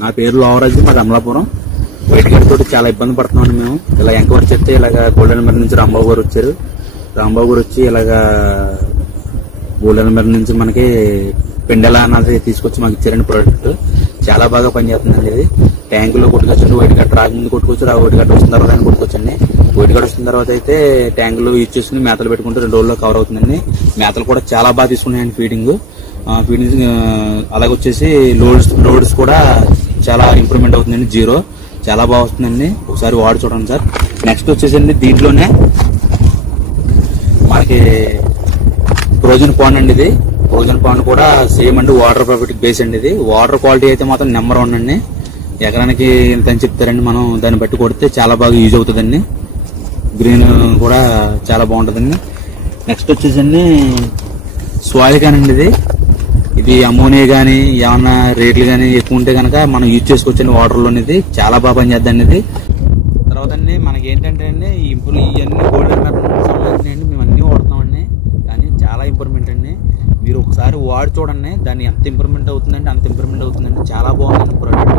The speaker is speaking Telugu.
నా పేరు లోవరాజు, మాది అమలాపురం. వైట్ గేట్ తోటి చాలా ఇబ్బంది పడుతున్నామండి మేము. ఇలా ఎంక్వైరీ చెప్తే ఇలాగ గోల్డెన్ మెర్ నుంచి రాంబాబు గారు వచ్చారు. రాంబాబు గారు వచ్చి ఇలాగా గోల్డెన్ మెర్ నుంచి మనకి పెండెల అన్నది తీసుకొచ్చి మాకు ఇచ్చారండి. ప్రోడక్ట్ చాలా బాగా పనిచేస్తుందండి. ఇది ట్యాంకులో కొట్టుకొచ్చండి. వైట్ గట్ట రాకముందు కొట్టుకోవచ్చు, వైట్ గట్ట వచ్చిన తర్వాత కొట్టుకోవచ్చండి. వైట్ గట్ట వచ్చిన తర్వాత అయితే ట్యాంకులో యూజ్ చేసుకుని మేతలు పెట్టుకుంటే 2 రోజుల్లో కవర్ అవుతుందండి. మేతలు కూడా చాలా బాగా తీసుకున్నాయండి. ఫీడింగ్ అలాగే వచ్చేసి లోడ్స్ కూడా చాలా ఇంప్రూవ్మెంట్ అవుతుందండి. 0 చాలా బాగా వస్తుందండి. ఒకసారి వాడి చూడండి సార్. నెక్స్ట్ వచ్చేసండి దీంట్లోనే మనకి ఫ్రోజన్ పాండ్ అండి. ఇది ఫ్రోజన్ పాండ్ కూడా సేమ్ అండి. వాటర్ ప్రాఫిట్ బేస్ అండి. ఇది వాటర్ క్వాలిటీ అయితే మాత్రం నెంబర్ 1 అండి. ఎకరానికి ఎంత అని చెప్తారండి, మనం దాన్ని బట్టి కొడితే చాలా బాగా యూజ్ అవుతుందండి. గ్రీన్ కూడా చాలా బాగుంటుందండి. నెక్స్ట్ వచ్చేసండి సాయిల్ క్యాన్ అండి. ఇది అమోనియా కానీ ఏమన్నా రేట్లు కానీ ఎక్కువ ఉంటే కనుక మనం యూజ్ చేసుకోవచ్చండి. వాటర్లోనిది చాలా బాగా పనిచేద్దండి. ఇది తర్వాత అండి మనకి ఏంటంటే అండి ఇప్పుడు ఇవన్నీ గోల్డెన్ మెర్ సంబంధించినవి మేము అన్నీ వాడుతామండి. కానీ చాలా ఇంప్రూవ్మెంట్ అండి. మీరు ఒకసారి వాడి చూడండి, దాన్ని ఎంత ఇంప్రూవ్మెంట్ అవుతుందండి అంత ఇంప్రూవ్మెంట్ అవుతుందండి. చాలా బాగుందండి ప్రోడక్ట్.